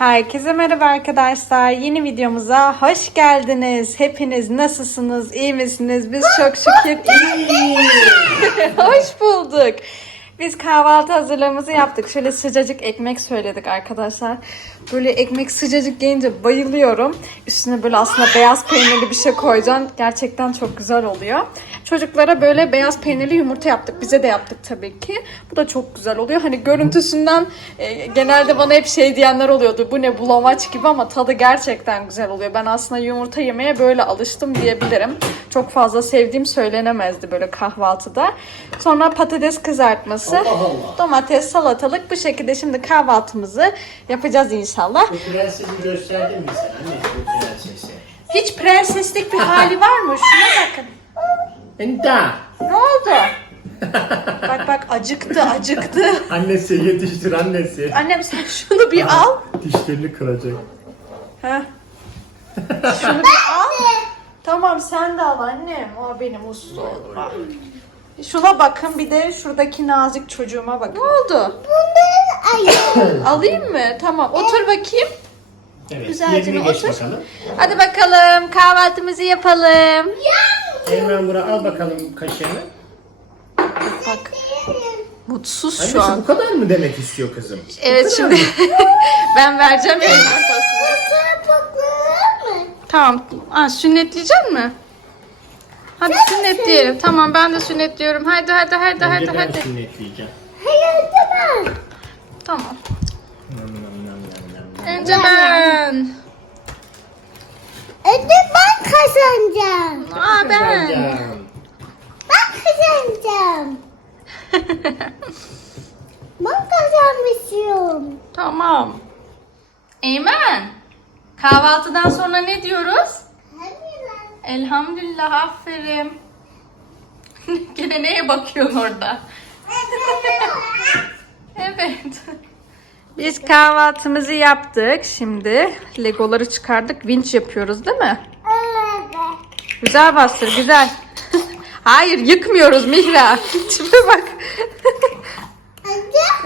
Herkese merhaba arkadaşlar. Yeni videomuza hoş geldiniz. Hepiniz nasılsınız? İyi misiniz? Biz çok şükür iyiyiz. hoş bulduk. Biz kahvaltı hazırlığımızı yaptık. Şöyle sıcacık ekmek söyledik arkadaşlar. Böyle ekmek sıcacık gelince bayılıyorum. Üstüne böyle aslında beyaz peynirli bir şey koyacağım. Gerçekten çok güzel oluyor. Çocuklara böyle beyaz peynirli yumurta yaptık. Bize de yaptık tabii ki. Bu da çok güzel oluyor. Hani görüntüsünden e, genelde bana hep şey diyenler oluyordu. Bu ne bulamaç gibi ama tadı gerçekten güzel oluyor. Ben aslında yumurta yemeye böyle alıştım diyebilirim. Çok fazla sevdiğim söylenemezdi böyle kahvaltıda. Sonra patates kızartması, domates, salatalık bu şekilde şimdi kahvaltımızı yapacağız inşallah. Bu prensesi gösterdin mi sen anne bu prensesi? Hiç prenseslik bir hali var mı? Şuna bakın. Enda. Ne oldu? bak bak acıktı acıktı. Annesi yetiştir annesi. Annem sen şunu bir al. Dişlerini kıracak. Heh. Şunu bir al. Tamam sen de al annem. O benim uslu oğlum. Şuna bakın bir de şuradaki nazik çocuğuma bakın. Ne oldu? Alayım mı? Tamam otur bakayım. Evet. Güzelce yerine bir geç otur. bakalım. Hadi bakalım kahvaltımızı yapalım. Hemen buraya al bakalım kaşığını. Bak. Mutsuz Annesi şu an. bu kadar mı demek istiyor kızım? Evet şimdi ben vereceğim. Tamam. Aa, sünnetleyecek mi? Hadi sünnetleyelim. Tamam ben de sünnetliyorum. Hadi hadi hadi hadi Önce ben hadi. sünnetleyeceğim. Tamam. Nam, nam, nam, nam, nam. Önce ben. Önce ben kazanacağım. Aa ben. Kazanacağım. Ben kazanacağım. ben kazanmışım. Tamam. Eymen. Kahvaltıdan sonra ne diyoruz? Elhamdülillah aferin. Gene neye bakıyorsun orada? Evet. Biz kahvaltımızı yaptık. Şimdi legoları çıkardık. Vinç yapıyoruz değil mi? Güzel bastır güzel. Hayır yıkmıyoruz Mihra. Tipe bak.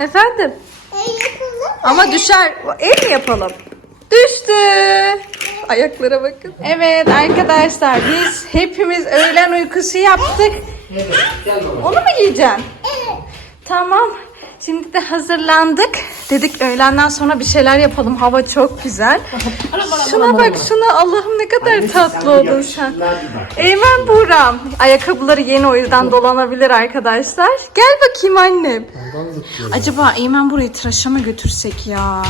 Efendim? yapalım. Ama düşer. El mi yapalım? Düştü. Ayaklara bakın. Evet arkadaşlar biz hepimiz öğlen uykusu yaptık. Evet gel baba. Onu mu yiyeceksin? Evet. Tamam. Şimdi de hazırlandık. Dedik öğlenden sonra bir şeyler yapalım. Hava çok güzel. Şuna bak şuna Allah'ım ne kadar tatlı oldun sen. Eymen Buğram. Ayakkabıları yeni o yüzden dolanabilir arkadaşlar. Gel bakayım annem. Acaba Eymen burayı tıraşa mı götürsek ya?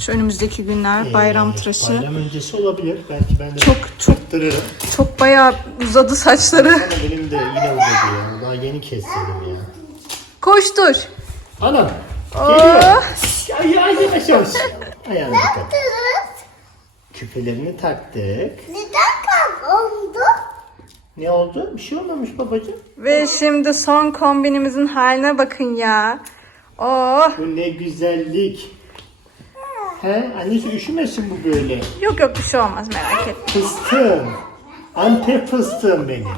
Şu önümüzdeki günler bayram tıraşı. Bayram öncesi olabilir. Belki ben de Çok çok Tırırım. çok bayağı uzadı saçları. Benim de yine uzadı ya. Daha yeni kestirdim ya. Koştur. Anam. Oh. Geliyor. Ay ay yavaş yavaş. Ayağını dikkat. Küpelerini taktık. Neden kan oldu? Ne oldu? Bir şey olmamış babacığım. Ve şimdi son kombinimizin haline bakın ya. Oh. Bu ne güzellik. He? Annesi üşümesin bu böyle. Yok yok bir şey olmaz merak etme. Fıstığım. Antep fıstığım benim.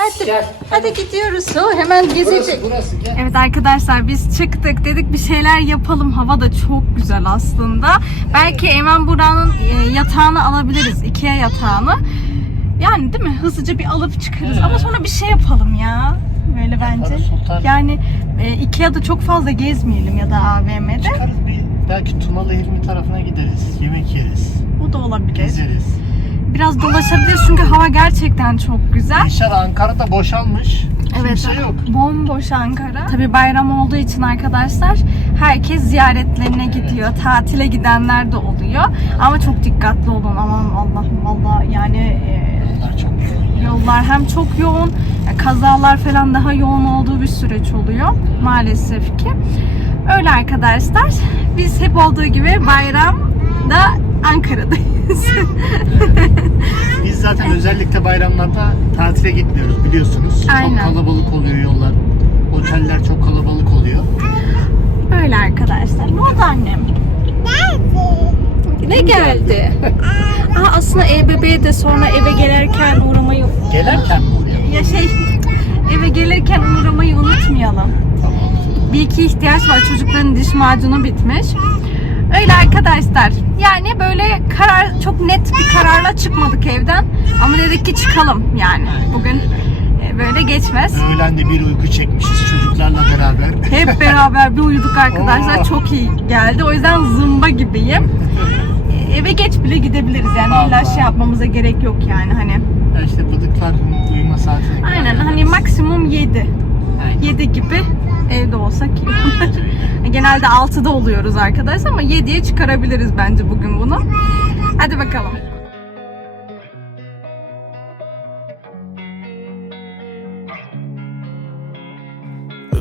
Hadi. Gel. Hadi gidiyoruz. Oh, hemen gezecek. burası gel. Evet arkadaşlar biz çıktık dedik bir şeyler yapalım. Hava da çok güzel aslında. Belki Eymen Buran'ın e, yatağını alabiliriz. Ikea yatağını. Yani değil mi? Hızlıca bir alıp çıkarız. Ama sonra bir şey yapalım ya. Böyle bence. Yani e, Ikea'da çok fazla gezmeyelim ya da AVM'de. Çıkarız bir belki Tunalı Hilmi tarafına gideriz. Yemek yeriz. Bu da olabilir. Gezeriz. Biraz dolaşabiliriz çünkü hava gerçekten çok güzel. Dışarı Ankara'da boşalmış. Evet. Kimse yok. Bomboş Ankara. Tabii bayram olduğu için arkadaşlar herkes ziyaretlerine gidiyor. Tatile gidenler de oluyor. Ama çok dikkatli olun. Aman Allah'ım valla yani e, Bunlar çok yoğun yollar hem çok yoğun, e, kazalar falan daha yoğun olduğu bir süreç oluyor maalesef ki. Öyle arkadaşlar. Biz hep olduğu gibi bayramda Ankara'dayız. Biz zaten özellikle bayramlarda tatile gitmiyoruz biliyorsunuz. Aynen. Çok kalabalık oluyor yollar. Oteller çok kalabalık oluyor. Öyle arkadaşlar. Ne oldu annem? Ne geldi? Aa, aslında EBB'ye de sonra eve gelirken uğramayı Gelerken mi oluyor? ya şey eve gelirken uğramayı unutmayalım. Tamam. Bir iki ihtiyaç var. Çocukların diş macunu bitmiş. Öyle arkadaşlar. Yani böyle karar çok net bir kararla çıkmadık evden. Ama dedik ki çıkalım yani. Bugün e, böyle geçmez. Öğlen de bir uyku çekmişiz çocuklarla beraber. Hep beraber bir uyuduk arkadaşlar. Çok iyi geldi. O yüzden zımba gibiyim. E, Eve geç bile gidebiliriz yani. İlla Vallahi. şey yapmamıza gerek yok yani hani. Ya işte bıdıklar uyuma saati. Aynen hani maksimum 7. Aynen. 7 gibi evde olsak. Genelde 6'da oluyoruz arkadaşlar ama 7'ye çıkarabiliriz bence bugün bunu. Hadi bakalım.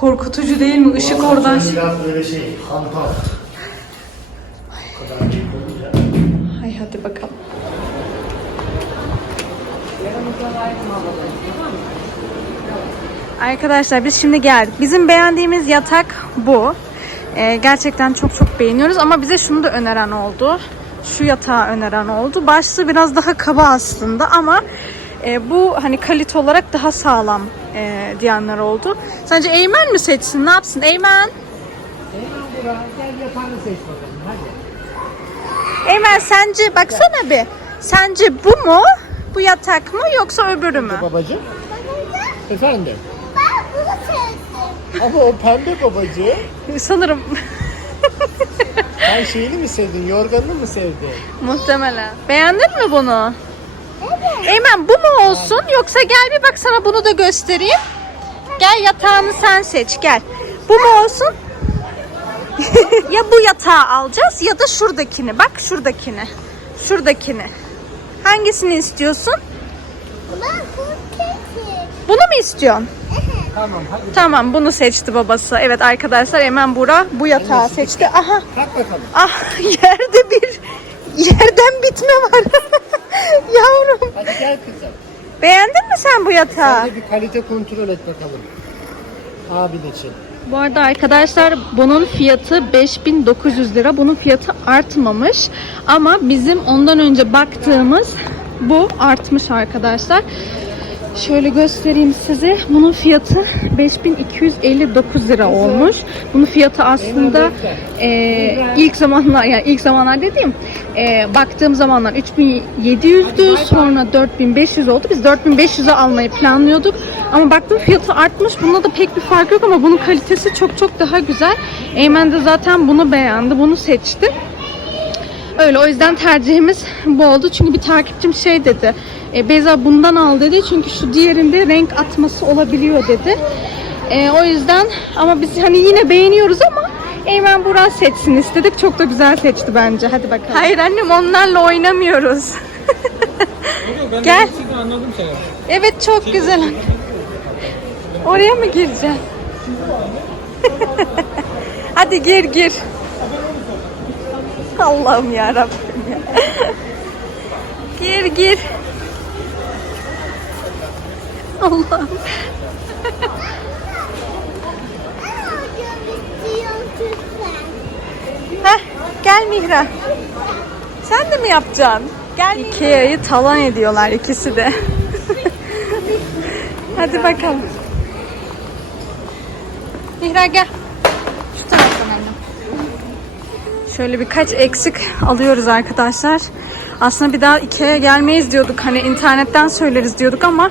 Korkutucu değil mi? Işık oradan. Biraz böyle şey hantal. O kadar büyük olunca. Ay hadi bakalım. Arkadaşlar biz şimdi geldik. Bizim beğendiğimiz yatak bu. Ee, gerçekten çok çok beğeniyoruz ama bize şunu da öneren oldu. Şu yatağı öneren oldu. Başlığı biraz daha kaba aslında ama e, bu hani kalite olarak daha sağlam e, diyenler oldu. Sence Eymen mi seçsin? Ne yapsın? Eymen? Gel yatağını seç bakalım hadi. Eymen sence baksana bir. Sence bu mu? Bu yatak mı yoksa öbürü mü? Babacığım. Efendim. Ben bunu sevdim. Ama o pembe babacığım. Sanırım Sen şeyini mi sevdin? Yorganını mı sevdin? muhtemelen. Beğendin mi bunu? Eymen bu mu olsun yoksa gel bir bak sana bunu da göstereyim. Gel yatağını sen seç gel. Bu mu olsun? ya bu yatağı alacağız ya da şuradakini. Bak şuradakini. Şuradakini. Hangisini istiyorsun? Ben bunu mu istiyorsun? Tamam hadi. Tamam bunu seçti babası. Evet arkadaşlar Eymen Bura bu yatağı seçti. Aha bakalım. ah yerde bir yerden bitme var. Yavrum. Hadi gel kızım. Beğendin mi sen bu yatağı? Sen de bir kalite kontrol et bakalım. Abin için. Bu arada arkadaşlar bunun fiyatı 5900 lira. Bunun fiyatı artmamış. Ama bizim ondan önce baktığımız bu artmış arkadaşlar. Şöyle göstereyim size. Bunun fiyatı 5259 lira olmuş. Bunun fiyatı aslında e, ilk zamanlar yani ilk zamanlar dediğim e, baktığım zamanlar 3700'dü sonra 4500 oldu. Biz 4500'e almayı planlıyorduk. Ama baktım fiyatı artmış. Bunda da pek bir fark yok ama bunun kalitesi çok çok daha güzel. Eymen de zaten bunu beğendi. Bunu seçti. Öyle o yüzden tercihimiz bu oldu. Çünkü bir takipçim şey dedi. E, Beyza bundan al dedi. Çünkü şu diğerinde renk atması olabiliyor dedi. E, o yüzden ama biz hani yine beğeniyoruz ama Eymen Burak seçsin istedik. Çok da güzel seçti bence. Hadi bakalım. Hayır annem onlarla oynamıyoruz. Ben Gel. anladım seni. Evet çok güzel. Oraya mı gireceksin? Hadi gir gir. Allah'ım ya Rabbim ya. gir gir. Lütfen. Heh, gel Mihra. Sen de mi yapacaksın? Gel Ikea'yı talan ediyorlar ikisi de. Hadi bakalım. Mihra gel. Şu taraftan annem. Şöyle birkaç eksik alıyoruz arkadaşlar. Aslında bir daha Ikea'ya gelmeyiz diyorduk. Hani internetten söyleriz diyorduk ama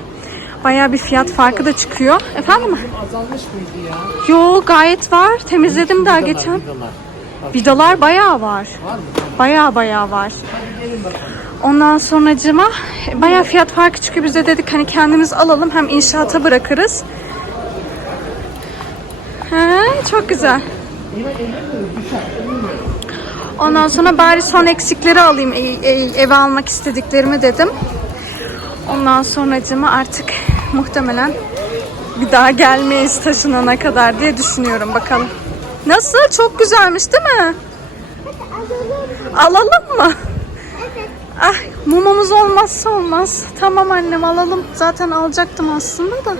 bayağı bir fiyat farkı da çıkıyor. Efendim? Azalmış mıydı ya? Yo gayet var. Temizledim daha geçen. vidalar. Bayağı var. Bayağı bayağı var. Ondan sonracıma bayağı fiyat farkı çıkıyor. Biz de dedik hani kendimiz alalım hem inşaata bırakırız. He, çok güzel. Ondan sonra bari son eksikleri alayım e- e- eve almak istediklerimi dedim. Ondan sonracıma artık muhtemelen bir daha gelmeyiz taşınana kadar diye düşünüyorum bakalım. Nasıl? Çok güzelmiş değil mi? Alalım. Mı? Evet. Ah mumumuz olmazsa olmaz. Tamam annem alalım. Zaten alacaktım aslında da.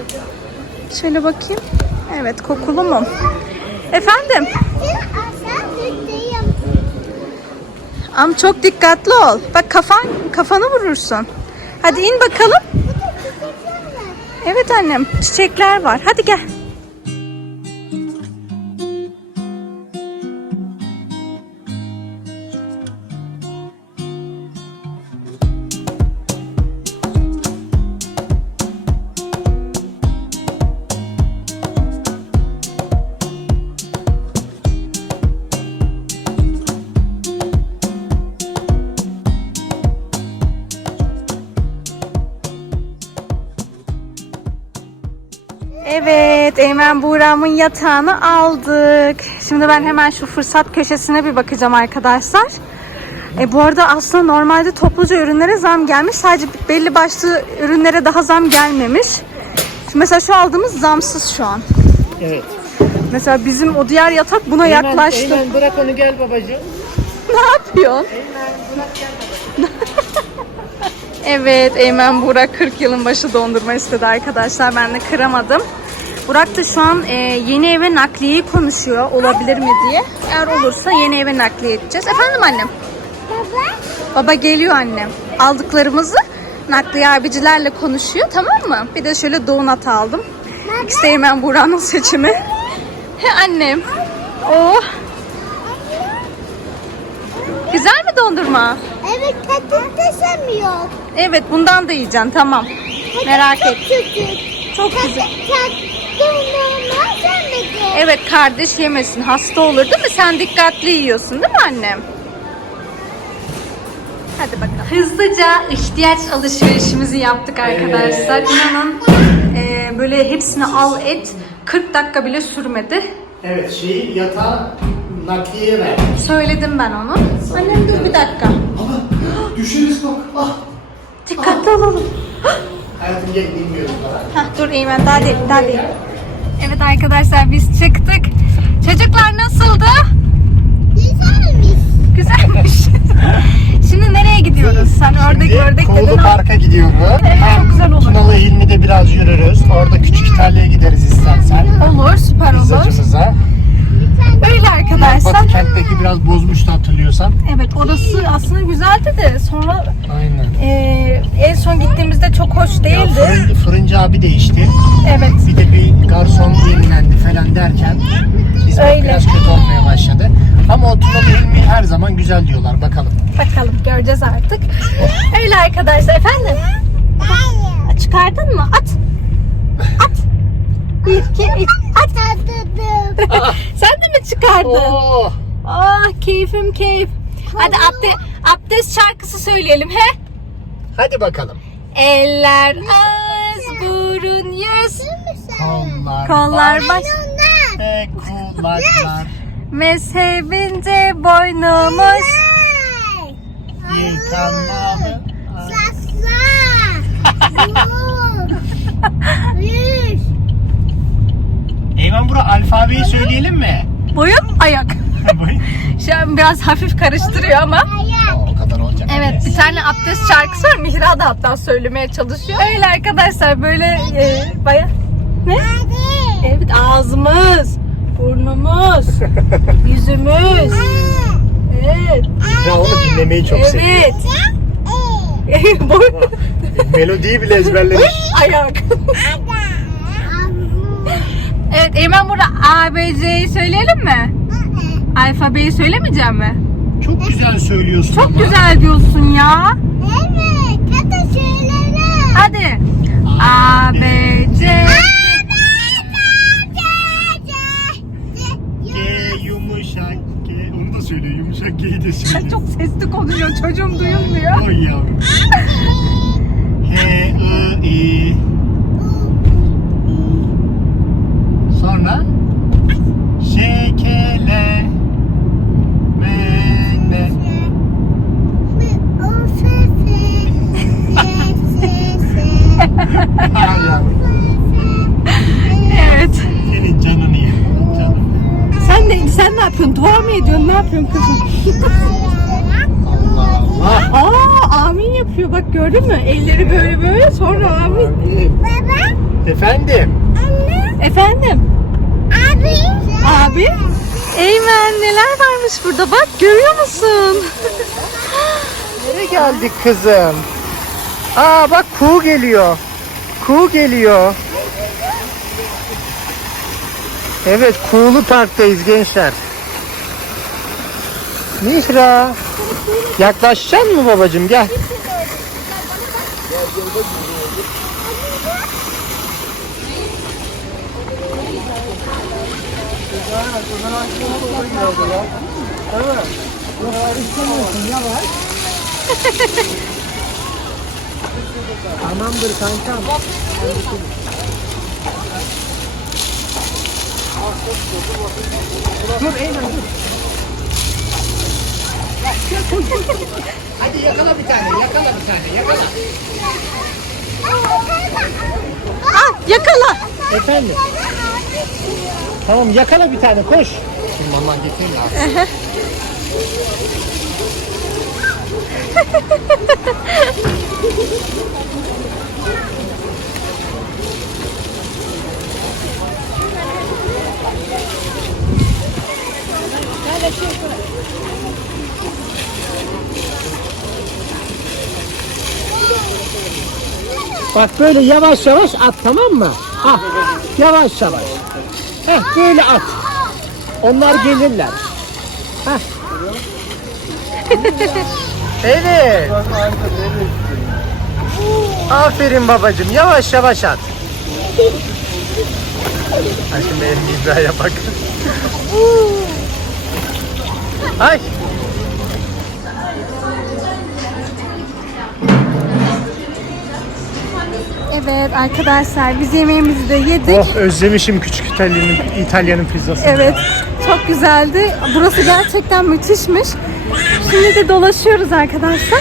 Şöyle bakayım. Evet kokulu mum. Efendim? Am çok dikkatli ol. Bak kafan kafanı vurursun. Hadi in bakalım. Evet annem çiçekler var. Hadi gel. Eymen Buğra'mın yatağını aldık. Şimdi ben hemen şu fırsat köşesine bir bakacağım arkadaşlar. E, bu arada aslında normalde topluca ürünlere zam gelmiş. Sadece belli başlı ürünlere daha zam gelmemiş. Şimdi mesela şu aldığımız zamsız şu an. Evet. Mesela bizim o diğer yatak buna yaklaştı. Eymen, Eymen bırak onu gel babacığım. Ne yapıyorsun? evet, Eymen Burak 40 yılın başı dondurma istedi arkadaşlar. Ben de kıramadım. Burak da şu an e, yeni eve nakliyeyi konuşuyor olabilir mi diye. Eğer olursa yeni eve nakliye edeceğiz. Efendim annem? Baba. Baba geliyor annem. Aldıklarımızı nakliye abicilerle konuşuyor tamam mı? Bir de şöyle donut aldım. İkisi de Eymen Burak'ın seçimi. He annem. Oh. Güzel mi dondurma? Evet patates yok. Evet bundan da yiyeceksin tamam. Merak et. Çok güzel. Evet kardeş yemesin hasta olur değil mi? Sen dikkatli yiyorsun değil mi annem? Hadi bakalım. Hızlıca ihtiyaç alışverişimizi yaptık arkadaşlar. İnanın e, böyle hepsini al et 40 dakika bile sürmedi. Evet şeyi yatağı nakliyeye ver. Söyledim ben onu. Annem dur bir dakika. Baba düşeriz bak. Ah. Dikkatli olalım. Hayatım gel bilmiyorum daha. Hah, dur Eymen daha değil, daha değil. Evet arkadaşlar biz çıktık. Çocuklar nasıldı? Güzelmiş. Güzelmiş. Şimdi nereye gidiyoruz? Sen ördek ördek dedin ama- Park'a gidiyoruz. Evet, çok güzel olur. Tunalı Hilmi'de biraz yürürüz. Orada küçük İtalya'ya gideriz istersen. Olur, süper olur. Pizzacımıza. Öyle arkadaşlar. Batı kentteki biraz bozmuştu hatırlıyorsan. Evet orası aslında güzeldi de sonra Aynen. e, en son gittiğimizde çok hoş Ya değildi. fırın, fırıncı abi değişti. Evet. Bir de bir garson yenilendi falan derken hizmet Öyle. biraz kötü olmaya başladı. Ama o Tunalı Hilmi her zaman güzel diyorlar. Bakalım. Bakalım göreceğiz artık. Öyle arkadaşlar. Efendim? Çıkardın mı? At. At. Bir, iki, üç. At. Sen de mi çıkardın? Oo. Ah keyfim keyif. Hadi abde, abdest şarkısı söyleyelim he? Hadi bakalım. Eller ağız, burun, yüz, Kollar, kollar baş, ve kulaklar, mezhebince boynumuz. yıkanmalı. Eymen Bura alfabeyi söyleyelim mi? Boyun ayak. Şu an biraz hafif karıştırıyor ama. o kadar olacak. Evet bir tane abdest şarkısı var. Mihra da hatta söylemeye çalışıyor. Öyle arkadaşlar böyle e, baya... Ne? Evet ağzımız, burnumuz, yüzümüz. Evet. Ya onu dinlemeyi çok seviyor. Evet. Boyun, Melodiyi bile ezberlemiş. ayak. Evet Eymen burada A, B, C'yi söyleyelim mi? Alfabeyi söylemeyeceğim mi? Çok güzel söylüyorsun Çok ama. güzel diyorsun ya. Evet, hadi söyleyelim. Hadi. A, B, C. G yumuşak G. Onu da söylüyor. Yumuşak G'yi de söylüyor. Çok sesli konuşuyor. Çocuğum duyulmuyor. Oy yavrum. H, I, I. sonra amin. Baba, Efendim. anne, Efendim? abi. Abi? Eymen neler varmış burada bak görüyor musun? Nereye geldik kızım? Aa bak kuğu geliyor. Kuğu geliyor. Evet kuğulu parktayız gençler. Mihra. Yaklaşacaksın mı babacığım gel. Tamamdır kankam. Dur Eymen dur. Hadi yakala bir tane, yakala bir tane, yakala. Ah yakala. Efendim? Tamam yakala bir tane koş. Şimdi maman getireyim de Bak böyle yavaş yavaş at tamam mı? Ah, yavaş yavaş. Heh, böyle at. Onlar gelirler. Heh. evet. Aferin babacığım. Yavaş yavaş at. Ay şimdi benim bak. Ay. Evet arkadaşlar biz yemeğimizi de yedik. Oh özlemişim küçük İtalya'nın İtalya'nın pizzasını. Evet çok güzeldi. Burası gerçekten müthişmiş. Şimdi de dolaşıyoruz arkadaşlar.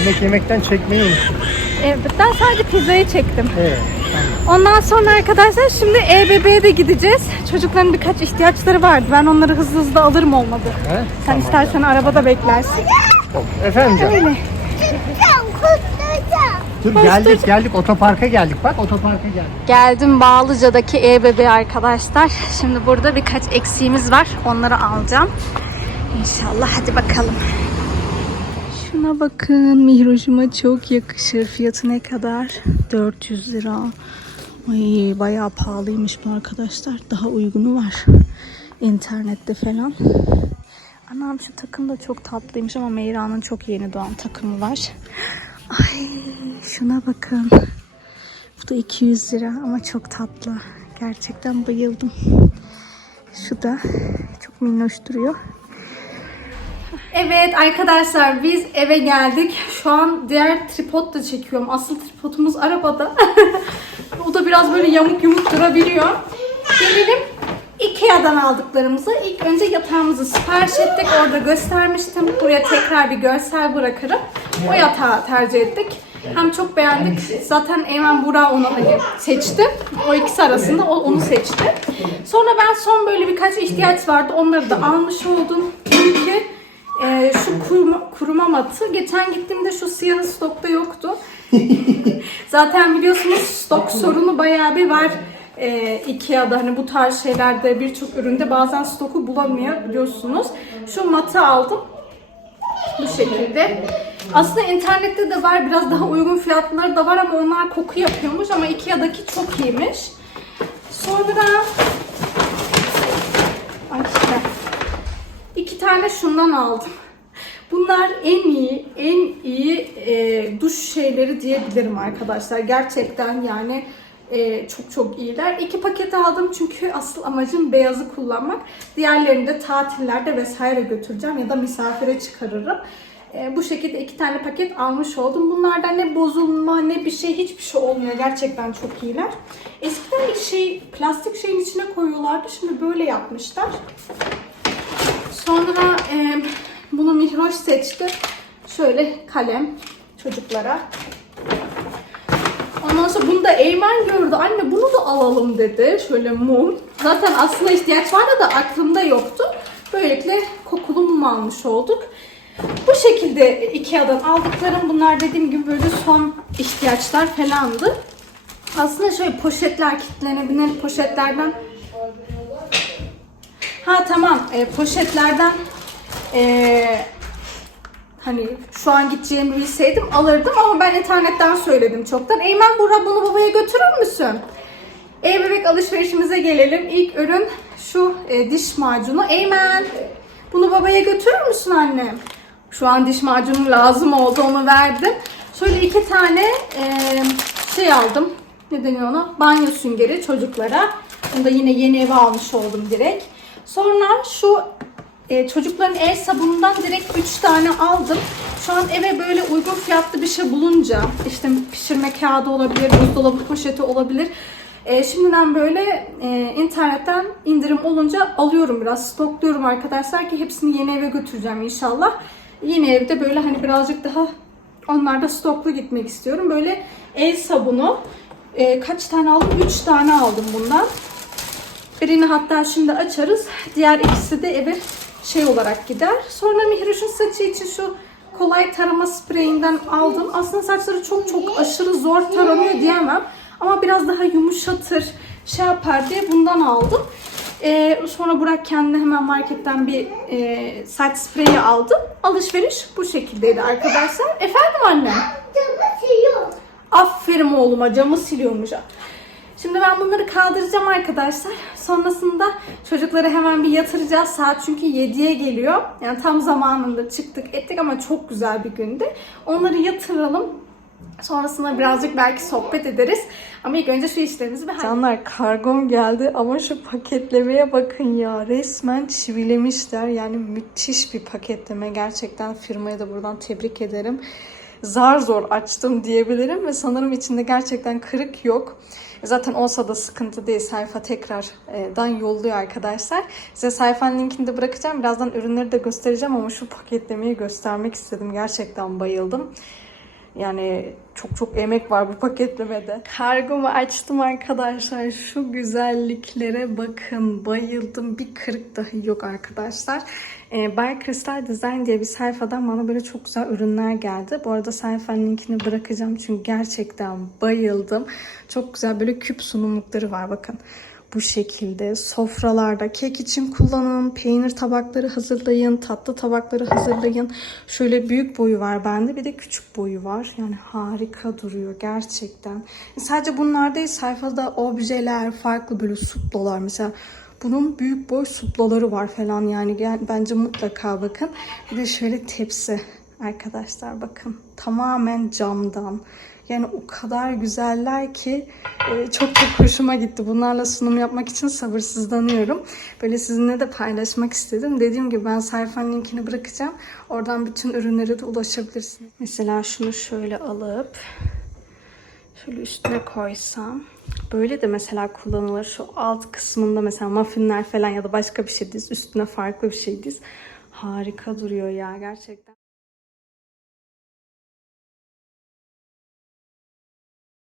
Yemek yemekten çekmeyi unuttum. Evet ben sadece pizzayı çektim. Evet. Ondan sonra arkadaşlar şimdi EBB'ye de gideceğiz. Çocukların birkaç ihtiyaçları vardı. Ben onları hızlı hızlı alırım olmadı. He? Sen istersen arabada beklersin. Efendim canım. Öyle. Tutacağım, kutlayacağım. Dur geldik geldik otoparka geldik. Bak otoparka geldik. Geldim Bağlıca'daki EBB arkadaşlar. Şimdi burada birkaç eksiğimiz var. Onları alacağım. İnşallah hadi bakalım. Şuna bakın. Mihroş'uma çok yakışır. Fiyatı ne kadar? 400 lira. Ay bayağı pahalıymış bu arkadaşlar. Daha uygunu var. İnternette falan. Anam şu takım da çok tatlıymış ama Meyra'nın çok yeni doğan takımı var. Ay şuna bakın. Bu da 200 lira ama çok tatlı. Gerçekten bayıldım. Şu da çok minnoş duruyor. Evet arkadaşlar biz eve geldik. Şu an diğer tripod da çekiyorum. Asıl tripodumuz arabada. o da biraz böyle yamuk yumuk durabiliyor. Gelelim Ikea'dan aldıklarımızı. İlk önce yatağımızı sipariş ettik. Orada göstermiştim. Buraya tekrar bir görsel bırakırım. O yatağı tercih ettik. Hem çok beğendik. Zaten Eymen Burak onu hani seçti. O ikisi arasında o onu seçti. Sonra ben son böyle birkaç ihtiyaç vardı. Onları da almış oldum. Çünkü e, şu kuruma, kuruma matı. Geçen gittiğimde şu siyahı stokta yoktu. Zaten biliyorsunuz stok sorunu bayağı bir var. E, Ikea'da hani bu tarz şeylerde birçok üründe bazen stoku bulamıyorsunuz. Şu matı aldım. Bu şekilde. Aslında internette de var biraz daha uygun fiyatları da var ama onlar koku yapıyormuş ama Ikea'daki çok iyiymiş. Sonra Ay işte. İki tane şundan aldım. Bunlar en iyi, en iyi e, duş şeyleri diyebilirim arkadaşlar. Gerçekten yani e, çok çok iyiler. İki paket aldım çünkü asıl amacım beyazı kullanmak. Diğerlerini de tatillerde vesaire götüreceğim ya da misafire çıkarırım. E, bu şekilde iki tane paket almış oldum. Bunlardan ne bozulma ne bir şey hiçbir şey olmuyor. Gerçekten çok iyiler. Eskiden bir şey plastik şeyin içine koyuyorlardı. Şimdi böyle yapmışlar. Sonra e, bunu Mihroş seçti. Şöyle kalem çocuklara. Ondan sonra bunu da Eymen gördü. Anne bunu da alalım dedi. Şöyle mum. Zaten aslında ihtiyaç vardı da aklımda yoktu. Böylelikle kokulu mum almış olduk. Bu şekilde Ikea'dan aldıklarım bunlar dediğim gibi böyle son ihtiyaçlar falandı. Aslında şöyle poşetler kilitlenebilen poşetlerden Ha tamam e, poşetlerden e, hani şu an gideceğimi bilseydim alırdım ama ben internetten söyledim çoktan. Eymen Bura bunu babaya götürür müsün? Ev bebek alışverişimize gelelim. İlk ürün şu e, diş macunu. Eymen bunu babaya götürür müsün annem? Şu an diş macunu lazım oldu onu verdim. Şöyle iki tane e, şey aldım. Ne deniyor ona? Banyo süngeri çocuklara. Bunu da yine yeni eve almış oldum direkt. Sonra şu e, çocukların el sabunundan direkt 3 tane aldım. Şu an eve böyle uygun fiyatlı bir şey bulunca işte pişirme kağıdı olabilir, buzdolabı poşeti olabilir. E, şimdiden böyle e, internetten indirim olunca alıyorum biraz stokluyorum arkadaşlar ki hepsini yeni eve götüreceğim inşallah. Yeni evde böyle hani birazcık daha onlarda stoklu gitmek istiyorum. Böyle el sabunu e, kaç tane aldım? 3 tane aldım bundan. Birini hatta şimdi açarız. Diğer ikisi de eve şey olarak gider. Sonra Mihruş'un saçı için şu kolay tarama spreyinden aldım. Aslında saçları çok çok aşırı zor taranıyor diyemem. Ama biraz daha yumuşatır, şey yapar diye bundan aldım. Ee, sonra Burak kendine hemen marketten bir e, saç spreyi aldım. Alışveriş bu şekildeydi arkadaşlar. Efendim anne? Camı siliyor. Aferin oğluma camı siliyormuş. Şimdi ben bunları kaldıracağım arkadaşlar. Sonrasında çocukları hemen bir yatıracağız. Saat çünkü 7'ye geliyor. Yani tam zamanında çıktık ettik ama çok güzel bir gündü. Onları yatıralım. Sonrasında birazcık belki sohbet ederiz. Ama ilk önce şu işlerimizi bir Canlar kargom geldi ama şu paketlemeye bakın ya. Resmen çivilemişler. Yani müthiş bir paketleme. Gerçekten firmaya da buradan tebrik ederim zar zor açtım diyebilirim ve sanırım içinde gerçekten kırık yok. Zaten olsa da sıkıntı değil. Sayfa tekrardan yolluyor arkadaşlar. Size sayfanın linkini de bırakacağım. Birazdan ürünleri de göstereceğim ama şu paketlemeyi göstermek istedim. Gerçekten bayıldım. Yani çok çok emek var bu paketlemede. Kargomu açtım arkadaşlar. Şu güzelliklere bakın. Bayıldım. Bir kırık dahi yok arkadaşlar. Ee, Bay Crystal Design diye bir sayfadan bana böyle çok güzel ürünler geldi. Bu arada sayfanın linkini bırakacağım çünkü gerçekten bayıldım. Çok güzel böyle küp sunumlukları var bakın bu şekilde sofralarda kek için kullanın, peynir tabakları hazırlayın, tatlı tabakları hazırlayın. Şöyle büyük boyu var bende bir de küçük boyu var. Yani harika duruyor gerçekten. Sadece bunlar değil sayfada objeler, farklı böyle suplolar mesela bunun büyük boy suplaları var falan yani bence mutlaka bakın. Bir de şöyle tepsi arkadaşlar bakın tamamen camdan. Yani o kadar güzeller ki e, çok çok hoşuma gitti. Bunlarla sunum yapmak için sabırsızlanıyorum. Böyle sizinle de paylaşmak istedim. Dediğim gibi ben sayfanın linkini bırakacağım. Oradan bütün ürünlere de ulaşabilirsiniz. Mesela şunu şöyle alıp şöyle üstüne koysam. Böyle de mesela kullanılır. Şu alt kısmında mesela muffinler falan ya da başka bir şey diz. Üstüne farklı bir şey diz. Harika duruyor ya gerçekten.